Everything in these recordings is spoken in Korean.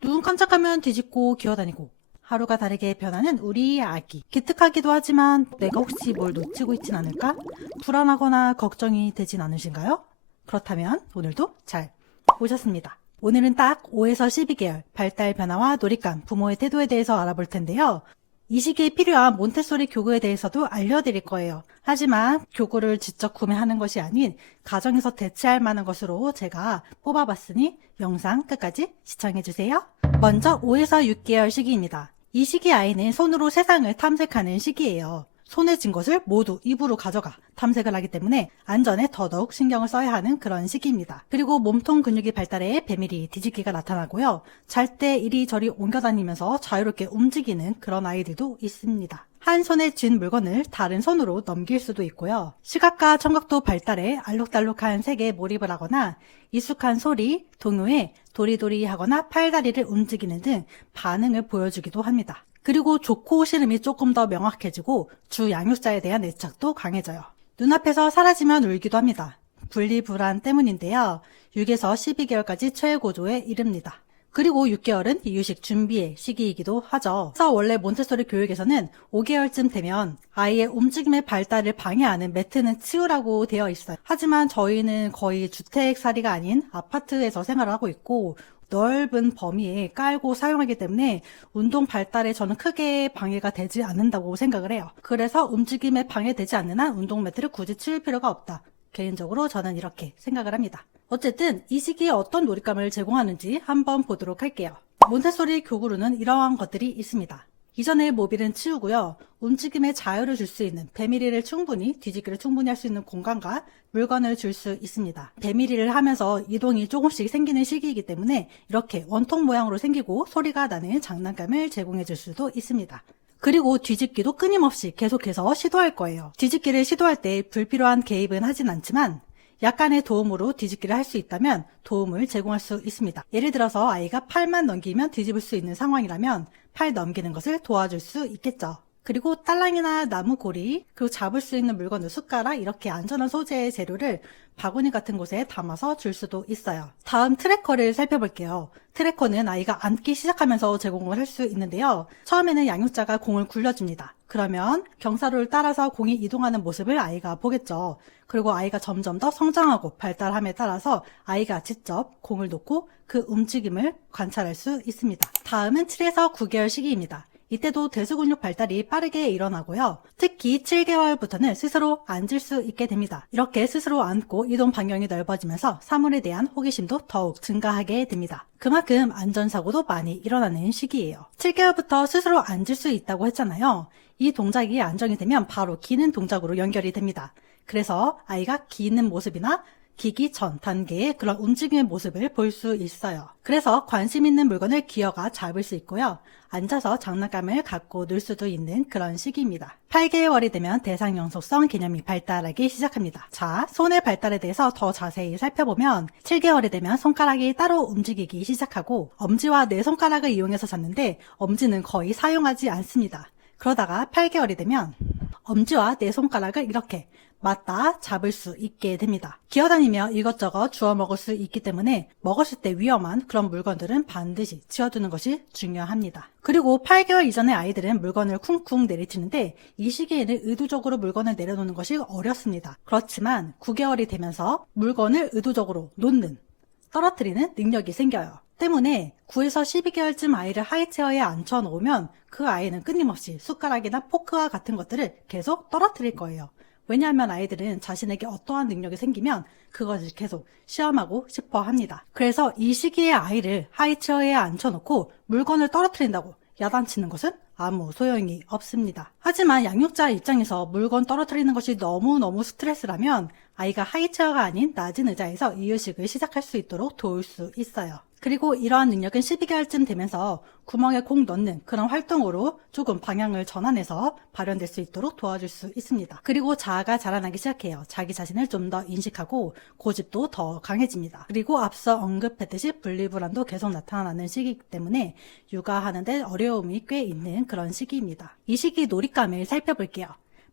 눈 깜짝하면 뒤집고 기어다니고 하루가 다르게 변하는 우리 아기. 기특하기도 하지만 내가 혹시 뭘 놓치고 있진 않을까? 불안하거나 걱정이 되진 않으신가요? 그렇다면 오늘도 잘 보셨습니다. 오늘은 딱 5에서 12개월 발달 변화와 놀잇감, 부모의 태도에 대해서 알아볼 텐데요. 이 시기에 필요한 몬테소리 교구에 대해서도 알려드릴 거예요. 하지만 교구를 직접 구매하는 것이 아닌 가정에서 대체할 만한 것으로 제가 뽑아봤으니 영상 끝까지 시청해주세요. 먼저 5에서 6개월 시기입니다. 이 시기 아이는 손으로 세상을 탐색하는 시기예요. 손에 쥔 것을 모두 입으로 가져가 탐색을 하기 때문에 안전에 더더욱 신경을 써야 하는 그런 시기입니다. 그리고 몸통 근육이 발달해 배밀이 뒤집기가 나타나고요. 잘 때 이리저리 옮겨다니면서 자유롭게 움직이는 그런 아이들도 있습니다. 한 손에 쥔 물건을 다른 손으로 넘길 수도 있고요. 시각과 청각도 발달해 알록달록한 색에 몰입을 하거나 익숙한 소리, 동요에 도리도리 하거나 팔다리를 움직이는 등 반응을 보여주기도 합니다. 그리고 좋고 싫음이 조금 더 명확해지고 주 양육자에 대한 애착도 강해져요. 눈앞에서 사라지면 울기도 합니다. 분리불안 때문인데요. 6에서 12개월까지 최고조에 이릅니다. 그리고 6개월은 이유식 준비의 시기이기도 하죠. 그래서 원래 몬테소리 교육에서는 5개월쯤 되면 아이의 움직임의 발달을 방해하는 매트는 치우라고 되어 있어요. 하지만 저희는 거의 주택살이가 아닌 아파트에서 생활을 하고 있고 넓은 범위에 깔고 사용하기 때문에 운동 발달에 저는 크게 방해가 되지 않는다고 생각을 해요. 그래서 움직임에 방해되지 않는 한 운동 매트를 굳이 치울 필요가 없다. 개인적으로 저는 이렇게 생각을 합니다. 어쨌든 이 시기에 어떤 놀잇감을 제공하는지 한번 보도록 할게요. 몬테소리 교구로는 이러한 것들이 있습니다. 이전에 모빌은 치우고요. 움직임에 자유를 줄 수 있는 배밀이를 충분히 뒤집기를 충분히 할 수 있는 공간과 물건을 줄 수 있습니다. 배밀이를 하면서 이동이 조금씩 생기는 시기이기 때문에 이렇게 원통 모양으로 생기고 소리가 나는 장난감을 제공해 줄 수도 있습니다. 그리고 뒤집기도 끊임없이 계속해서 시도할 거예요. 뒤집기를 시도할 때 불필요한 개입은 하진 않지만 약간의 도움으로 뒤집기를 할 수 있다면 도움을 제공할 수 있습니다. 예를 들어서 아이가 팔만 넘기면 뒤집을 수 있는 상황이라면 팔 넘기는 것을 도와줄 수 있겠죠. 그리고 딸랑이나 나무 고리, 그리고 잡을 수 있는 물건을 숟가락 이렇게 안전한 소재의 재료를 바구니 같은 곳에 담아서 줄 수도 있어요. 다음 트래커를 살펴볼게요. 트래커는 아이가 앉기 시작하면서 제공을 할 수 있는데요. 처음에는 양육자가 공을 굴려줍니다. 그러면 경사로를 따라서 공이 이동하는 모습을 아이가 보겠죠. 그리고 아이가 점점 더 성장하고 발달함에 따라서 아이가 직접 공을 놓고 그 움직임을 관찰할 수 있습니다. 다음은 7에서 9개월 시기입니다. 이때도 대수근육 발달이 빠르게 일어나고요. 특히 7개월부터는 스스로 앉을 수 있게 됩니다. 이렇게 스스로 앉고 이동 반경이 넓어지면서 사물에 대한 호기심도 더욱 증가하게 됩니다. 그만큼 안전사고도 많이 일어나는 시기예요. 7개월부터 스스로 앉을 수 있다고 했잖아요. 이 동작이 안정이 되면 바로 기는 동작으로 연결이 됩니다. 그래서 아이가 기는 모습이나 기기 전 단계의 그런 움직임의 모습을 볼 수 있어요. 그래서 관심 있는 물건을 기어가 잡을 수 있고요. 앉아서 장난감을 갖고 놀 수도 있는 그런 시기입니다. 8개월이 되면 대상 연속성 개념이 발달하기 시작합니다. 자, 손의 발달에 대해서 더 자세히 살펴보면 7개월이 되면 손가락이 따로 움직이기 시작하고 엄지와 네 손가락을 이용해서 잡는데 엄지는 거의 사용하지 않습니다. 그러다가 8개월이 되면 엄지와 네 손가락을 이렇게 맞다 잡을 수 있게 됩니다. 기어다니며 이것저것 주워 먹을 수 있기 때문에 먹었을 때 위험한 그런 물건들은 반드시 치워두는 것이 중요합니다. 그리고 8개월 이전의 아이들은 물건을 쿵쿵 내리치는데 이 시기에는 의도적으로 물건을 내려놓는 것이 어렵습니다. 그렇지만 9개월이 되면서 물건을 의도적으로 놓는 떨어뜨리는 능력이 생겨요. 때문에 9에서 12개월쯤 아이를 하이체어에 앉혀 놓으면 그 아이는 끊임없이 숟가락이나 포크와 같은 것들을 계속 떨어뜨릴 거예요. 왜냐하면 아이들은 자신에게 어떠한 능력이 생기면 그것을 계속 시험하고 싶어 합니다. 그래서 이 시기에 아이를 하이체어에 앉혀놓고 물건을 떨어뜨린다고 야단치는 것은 아무 소용이 없습니다. 하지만 양육자 입장에서 물건 떨어뜨리는 것이 너무너무 스트레스라면 아이가 하이체어가 아닌 낮은 의자에서 이유식을 시작할 수 있도록 도울 수 있어요. 그리고 이러한 능력은 12개월쯤 되면서 구멍에 공 넣는 그런 활동으로 조금 방향을 전환해서 발현될 수 있도록 도와줄 수 있습니다. 그리고 자아가 자라나기 시작해요. 자기 자신을 좀 더 인식하고 고집도 더 강해집니다. 그리고 앞서 언급했듯이 분리불안도 계속 나타나는 시기이기 때문에 육아하는데 어려움이 꽤 있는 그런 시기입니다. 이 시기 놀잇감을 살펴볼게요.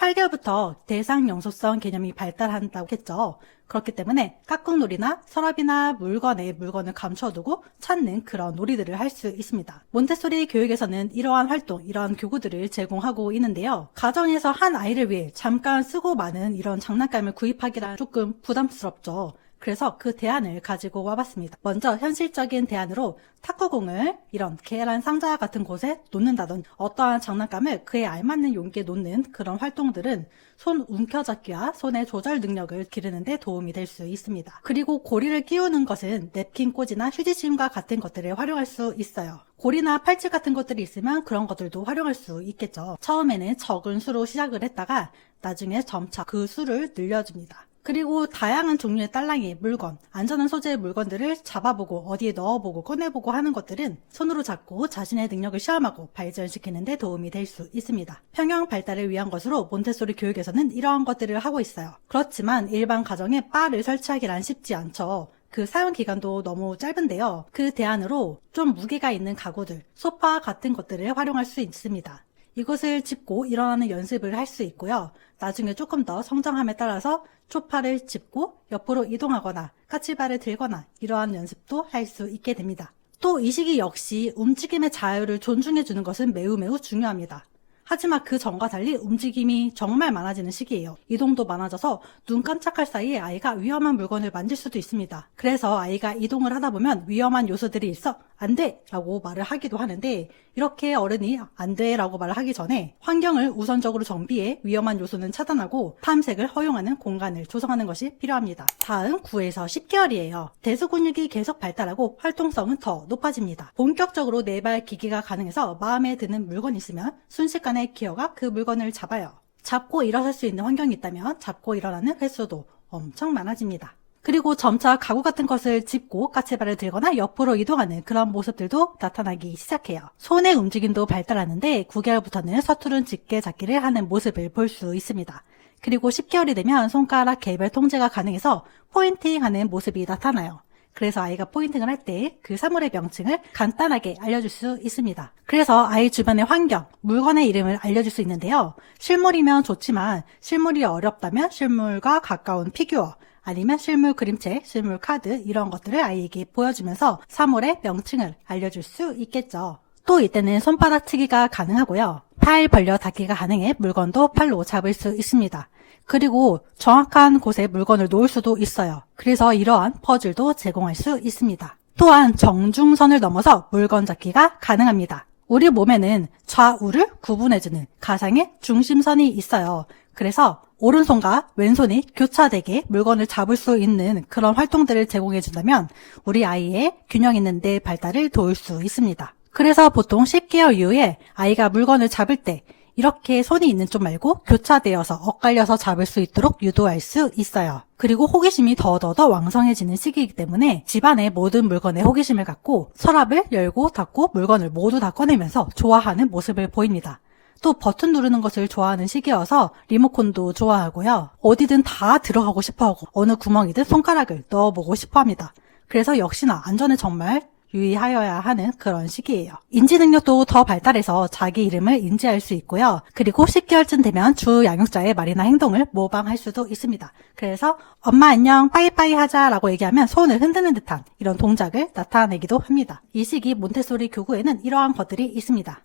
8개월부터 대상 영속성 개념이 발달한다고 했죠. 그렇기 때문에 깍꿍놀이나 서랍이나 물건에 물건을 감춰두고 찾는 그런 놀이들을 할 수 있습니다. 몬테소리 교육에서는 이러한 활동, 이러한 교구들을 제공하고 있는데요. 가정에서 한 아이를 위해 잠깐 쓰고 마는 이런 장난감을 구입하기란 조금 부담스럽죠. 그래서 그 대안을 가지고 와봤습니다. 먼저 현실적인 대안으로 탁구공을 이런 계란 상자 같은 곳에 놓는다던 어떠한 장난감을 그에 알맞는 용기에 놓는 그런 활동들은 손 움켜잡기와 손의 조절 능력을 기르는데 도움이 될 수 있습니다. 그리고 고리를 끼우는 것은 냅킨 꽂이나 휴지심과 같은 것들을 활용할 수 있어요. 고리나 팔찌 같은 것들이 있으면 그런 것들도 활용할 수 있겠죠. 처음에는 적은 수로 시작을 했다가 나중에 점차 그 수를 늘려줍니다. 그리고 다양한 종류의 딸랑이, 물건, 안전한 소재의 물건들을 잡아보고 어디에 넣어보고 꺼내보고 하는 것들은 손으로 잡고 자신의 능력을 시험하고 발전시키는 데 도움이 될 수 있습니다. 평형 발달을 위한 것으로 몬테소리 교육에서는 이러한 것들을 하고 있어요. 그렇지만 일반 가정에 바를 설치하기란 쉽지 않죠. 그 사용 기간도 너무 짧은데요. 그 대안으로 좀 무게가 있는 가구들, 소파 같은 것들을 활용할 수 있습니다. 이것을 짚고 일어나는 연습을 할 수 있고요. 나중에 조금 더 성장함에 따라서 초파를 짚고 옆으로 이동하거나 까치발을 들거나 이러한 연습도 할 수 있게 됩니다. 또 이 시기 역시 움직임의 자유를 존중해 주는 것은 매우 매우 중요합니다. 하지만 그 전과 달리 움직임이 정말 많아지는 시기예요. 이동도 많아져서 눈 깜짝할 사이에 아이가 위험한 물건을 만질 수도 있습니다. 그래서 아이가 이동을 하다 보면 위험한 요소들이 있어 안 돼! 라고 말을 하기도 하는데 이렇게 어른이 안 돼! 라고 말을 하기 전에 환경을 우선적으로 정비해 위험한 요소는 차단하고 탐색을 허용하는 공간을 조성하는 것이 필요합니다. 다음 9에서 10개월이에요. 대수 근육이 계속 발달하고 활동성은 더 높아집니다. 본격적으로 네발 기기가 가능해서 마음에 드는 물건이 있으면 순식간에 기어가 그 물건을 잡아요. 잡고 일어설 수 있는 환경이 있다면 잡고 일어나는 횟수도 엄청 많아집니다. 그리고 점차 가구 같은 것을 짚고 까치발을 들거나 옆으로 이동하는 그런 모습들도 나타나기 시작해요. 손의 움직임도 발달하는데 9개월부터는 서투른 집게 잡기를 하는 모습을 볼 수 있습니다. 그리고 10개월이 되면 손가락 개별 통제가 가능해서 포인팅하는 모습이 나타나요. 그래서 아이가 포인팅을 할 때 그 사물의 명칭을 간단하게 알려줄 수 있습니다. 그래서 아이 주변의 환경, 물건의 이름을 알려줄 수 있는데요. 실물이면 좋지만 실물이 어렵다면 실물과 가까운 피규어, 아니면 실물 그림체, 실물 카드 이런 것들을 아이에게 보여주면서 사물의 명칭을 알려줄 수 있겠죠. 또 이때는 손바닥 치기가 가능하고요. 팔 벌려 닫기가 가능해 물건도 팔로 잡을 수 있습니다. 그리고 정확한 곳에 물건을 놓을 수도 있어요. 그래서 이러한 퍼즐도 제공할 수 있습니다. 또한 정중선을 넘어서 물건 잡기가 가능합니다. 우리 몸에는 좌우를 구분해주는 가상의 중심선이 있어요. 그래서 오른손과 왼손이 교차되게 물건을 잡을 수 있는 그런 활동들을 제공해준다면 우리 아이의 균형 있는 뇌 발달을 도울 수 있습니다. 그래서 보통 10개월 이후에 아이가 물건을 잡을 때 이렇게 손이 있는 쪽 말고 교차되어서 엇갈려서 잡을 수 있도록 유도할 수 있어요. 그리고 호기심이 더더더 왕성해지는 시기이기 때문에 집안의 모든 물건에 호기심을 갖고 서랍을 열고 닫고 물건을 모두 다 꺼내면서 좋아하는 모습을 보입니다. 또 버튼 누르는 것을 좋아하는 시기여서 리모컨도 좋아하고요. 어디든 다 들어가고 싶어하고 어느 구멍이든 손가락을 넣어보고 싶어합니다. 그래서 역시나 안전에 정말 유의하여야 하는 그런 시기예요. 인지 능력도 더 발달해서 자기 이름을 인지할 수 있고요. 그리고 10개월쯤 되면 주 양육자의 말이나 행동을 모방할 수도 있습니다. 그래서 엄마 안녕 빠이빠이 하자라고 얘기하면 손을 흔드는 듯한 이런 동작을 나타내기도 합니다. 이 시기 몬테소리 교구에는 이러한 것들이 있습니다.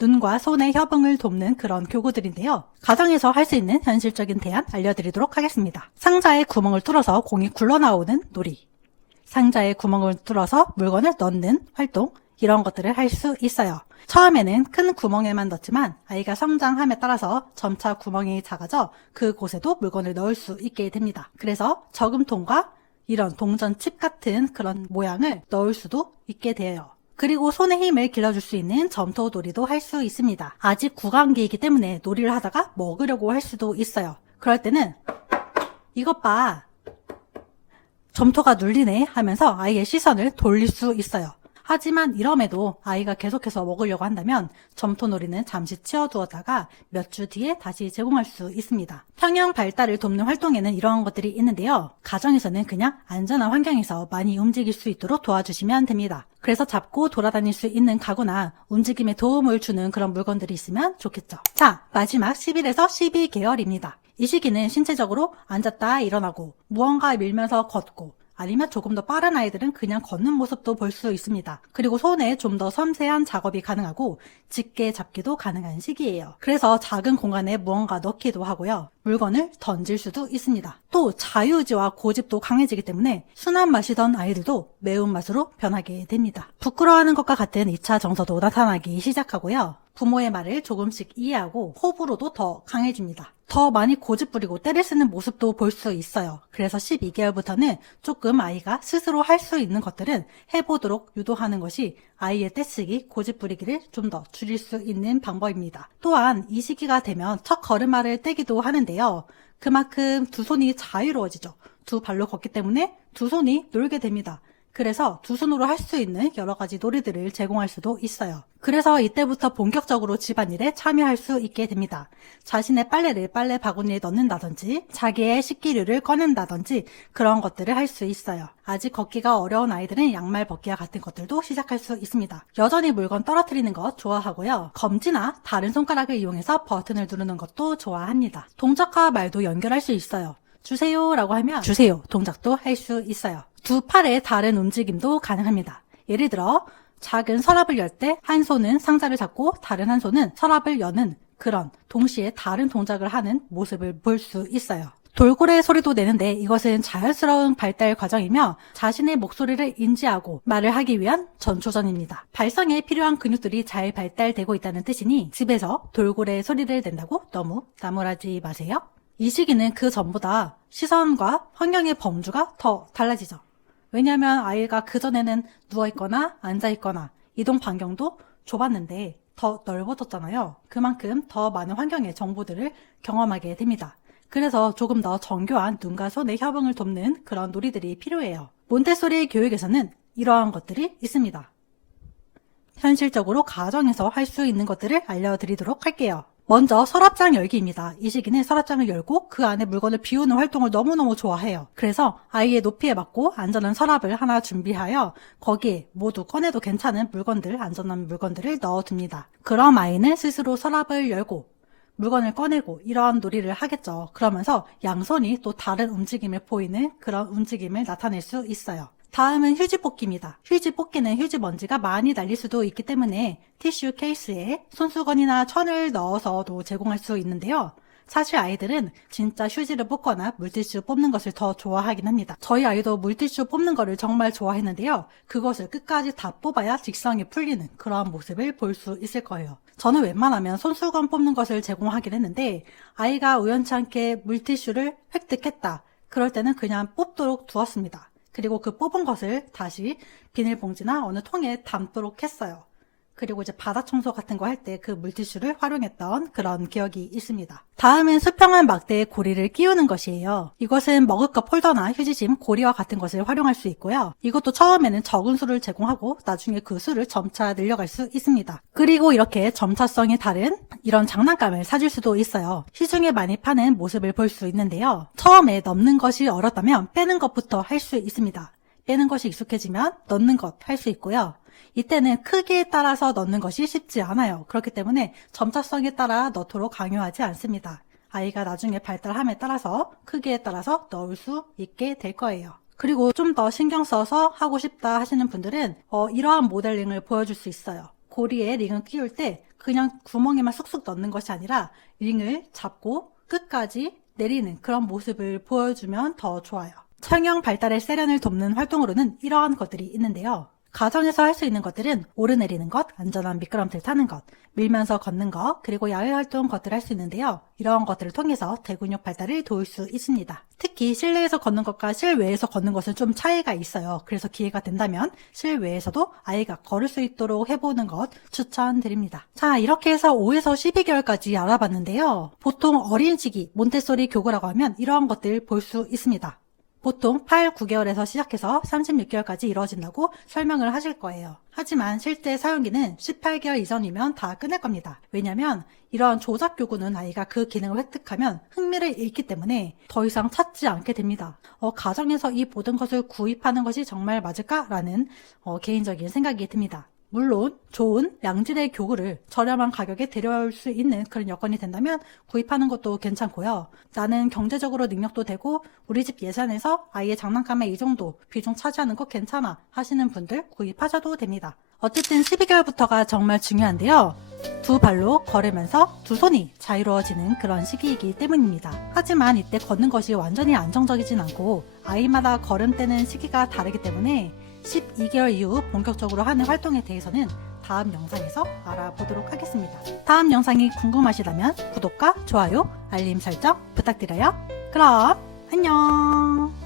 눈과 손의 협응을 돕는 그런 교구들인데요. 가정에서 할 수 있는 현실적인 대안 알려드리도록 하겠습니다. 상자에 구멍을 뚫어서 공이 굴러나오는 놀이. 상자에 구멍을 뚫어서 물건을 넣는 활동. 이런 것들을 할 수 있어요. 처음에는 큰 구멍에만 넣지만 아이가 성장함에 따라서 점차 구멍이 작아져 그곳에도 물건을 넣을 수 있게 됩니다. 그래서 저금통과 이런 동전 칩 같은 그런 모양을 넣을 수도 있게 돼요. 그리고 손의 힘을 길러줄 수 있는 점토 놀이도 할 수 있습니다. 아직 구강기이기 때문에 놀이를 하다가 먹으려고 할 수도 있어요. 그럴 때는 이것 봐. 점토가 눌리네 하면서 아이의 시선을 돌릴 수 있어요. 하지만 이럼에도 아이가 계속해서 먹으려고 한다면 점토놀이는 잠시 치워두었다가 몇 주 뒤에 다시 제공할 수 있습니다. 평형 발달을 돕는 활동에는 이러한 것들이 있는데요. 가정에서는 그냥 안전한 환경에서 많이 움직일 수 있도록 도와주시면 됩니다. 그래서 잡고 돌아다닐 수 있는 가구나 움직임에 도움을 주는 그런 물건들이 있으면 좋겠죠. 자, 마지막 10일에서 12개월입니다. 이 시기는 신체적으로 앉았다 일어나고 무언가 밀면서 걷고 아니면 조금 더 빠른 아이들은 그냥 걷는 모습도 볼 수 있습니다. 그리고 손에 좀 더 섬세한 작업이 가능하고 집게 잡기도 가능한 시기예요. 그래서 작은 공간에 무언가 넣기도 하고요. 물건을 던질 수도 있습니다. 또 자유의지와 고집도 강해지기 때문에 순한 맛이던 아이들도 매운맛으로 변하게 됩니다. 부끄러워하는 것과 같은 2차 정서도 나타나기 시작하고요. 부모의 말을 조금씩 이해하고 호불호도 더 강해집니다. 더 많이 고집 부리고 때를 쓰는 모습도 볼 수 있어요. 그래서 12개월부터는 조금 아이가 스스로 할 수 있는 것들은 해보도록 유도하는 것이 아이의 떼쓰기, 고집 부리기를 좀 더 줄일 수 있는 방법입니다. 또한 이 시기가 되면 첫 걸음마를 떼기도 하는데요. 그만큼 두 손이 자유로워지죠. 두 발로 걷기 때문에 두 손이 놀게 됩니다. 그래서 두 손으로 할 수 있는 여러 가지 놀이들을 제공할 수도 있어요. 그래서 이때부터 본격적으로 집안일에 참여할 수 있게 됩니다. 자신의 빨래를 빨래 바구니에 넣는다든지 자기의 식기류를 꺼낸다든지 그런 것들을 할 수 있어요. 아직 걷기가 어려운 아이들은 양말 벗기와 같은 것들도 시작할 수 있습니다. 여전히 물건 떨어뜨리는 것 좋아하고요. 검지나 다른 손가락을 이용해서 버튼을 누르는 것도 좋아합니다. 동작과 말도 연결할 수 있어요. 주세요 라고 하면 주세요 동작도 할 수 있어요. 두 팔의 다른 움직임도 가능합니다. 예를 들어 작은 서랍을 열 때 한 손은 상자를 잡고 다른 한 손은 서랍을 여는 그런 동시에 다른 동작을 하는 모습을 볼 수 있어요. 돌고래 소리도 내는데 이것은 자연스러운 발달 과정이며 자신의 목소리를 인지하고 말을 하기 위한 전초전입니다. 발성에 필요한 근육들이 잘 발달되고 있다는 뜻이니 집에서 돌고래 소리를 낸다고 너무 나무라지 마세요. 이 시기는 그 전보다 시선과 환경의 범주가 더 달라지죠. 왜냐하면 아이가 그전에는 누워있거나 앉아있거나 이동 반경도 좁았는데 더 넓어졌잖아요. 그만큼 더 많은 환경의 정보들을 경험하게 됩니다. 그래서 조금 더 정교한 눈과 손의 협응을 돕는 그런 놀이들이 필요해요. 몬테소리 교육에서는 이러한 것들이 있습니다. 현실적으로 가정에서 할 수 있는 것들을 알려드리도록 할게요. 먼저 서랍장 열기입니다. 이 시기는 서랍장을 열고 그 안에 물건을 비우는 활동을 너무너무 좋아해요. 그래서 아이의 높이에 맞고 안전한 서랍을 하나 준비하여 거기에 모두 꺼내도 괜찮은 물건들, 안전한 물건들을 넣어둡니다. 그럼 아이는 스스로 서랍을 열고 물건을 꺼내고 이러한 놀이를 하겠죠. 그러면서 양손이 또 다른 움직임을 보이는 그런 움직임을 나타낼 수 있어요. 다음은 휴지 뽑기입니다. 휴지 뽑기는 휴지 먼지가 많이 날릴 수도 있기 때문에 티슈 케이스에 손수건이나 천을 넣어서도 제공할 수 있는데요. 사실 아이들은 진짜 휴지를 뽑거나 물티슈 뽑는 것을 더 좋아하긴 합니다. 저희 아이도 물티슈 뽑는 거를 정말 좋아했는데요. 그것을 끝까지 다 뽑아야 직성이 풀리는 그러한 모습을 볼 수 있을 거예요. 저는 웬만하면 손수건 뽑는 것을 제공하긴 했는데 아이가 우연치 않게 물티슈를 획득했다. 그럴 때는 그냥 뽑도록 두었습니다. 그리고 그 뽑은 것을 다시 비닐봉지나 어느 통에 담도록 했어요. 그리고 이제 바닥 청소 같은 거 할 때 그 물티슈를 활용했던 그런 기억이 있습니다. 다음은 수평한 막대에 고리를 끼우는 것이에요. 이것은 머그컵 홀더나 휴지심, 고리와 같은 것을 활용할 수 있고요. 이것도 처음에는 적은 수를 제공하고 나중에 그 수를 점차 늘려갈 수 있습니다. 그리고 이렇게 점차성이 다른 이런 장난감을 사줄 수도 있어요. 시중에 많이 파는 모습을 볼 수 있는데요. 처음에 넣는 것이 어렵다면 빼는 것부터 할 수 있습니다. 빼는 것이 익숙해지면 넣는 것 할 수 있고요. 이때는 크기에 따라서 넣는 것이 쉽지 않아요. 그렇기 때문에 점차성에 따라 넣도록 강요하지 않습니다. 아이가 나중에 발달함에 따라서 크기에 따라서 넣을 수 있게 될 거예요. 그리고 좀 더 신경 써서 하고 싶다 하시는 분들은 어, 이러한 모델링을 보여줄 수 있어요. 고리에 링을 끼울 때 그냥 구멍에만 쑥쑥 넣는 것이 아니라 링을 잡고 끝까지 내리는 그런 모습을 보여주면 더 좋아요. 청형 발달의 세련을 돕는 활동으로는 이러한 것들이 있는데요. 가정에서 할 수 있는 것들은 오르내리는 것, 안전한 미끄럼틀 타는 것, 밀면서 걷는 것, 그리고 야외 활동 것들을 할 수 있는데요. 이러한 것들을 통해서 대근육 발달을 도울 수 있습니다. 특히 실내에서 걷는 것과 실외에서 걷는 것은 좀 차이가 있어요. 그래서 기회가 된다면 실외에서도 아이가 걸을 수 있도록 해보는 것 추천드립니다. 자, 이렇게 해서 5에서 12개월까지 알아봤는데요. 보통 어린 시기 몬테소리 교구라고 하면 이러한 것들 볼 수 있습니다. 보통 8, 9개월에서 시작해서 36개월까지 이루어진다고 설명을 하실 거예요. 하지만 실제 사용기는 18개월 이전이면 다 끝날 겁니다. 왜냐면 이런 조작 요구는 아이가 그 기능을 획득하면 흥미를 잃기 때문에 더 이상 찾지 않게 됩니다. 어, 가정에서 이 모든 것을 구입하는 것이 정말 맞을까라는 어, 개인적인 생각이 듭니다. 물론 좋은 양질의 교구를 저렴한 가격에 데려올 수 있는 그런 여건이 된다면 구입하는 것도 괜찮고요. 나는 경제적으로 능력도 되고 우리 집 예산에서 아이의 장난감에 이 정도 비중 차지하는 거 괜찮아 하시는 분들 구입하셔도 됩니다. 어쨌든 12개월부터가 정말 중요한데요. 두 발로 걸으면서 두 손이 자유로워지는 그런 시기이기 때문입니다. 하지만 이때 걷는 것이 완전히 안정적이진 않고 아이마다 걸음 떼는 시기가 다르기 때문에 12개월 이후 본격적으로 하는 활동에 대해서는 다음 영상에서 알아보도록 하겠습니다. 다음 영상이 궁금하시다면 구독과 좋아요, 알림 설정 부탁드려요. 그럼 안녕!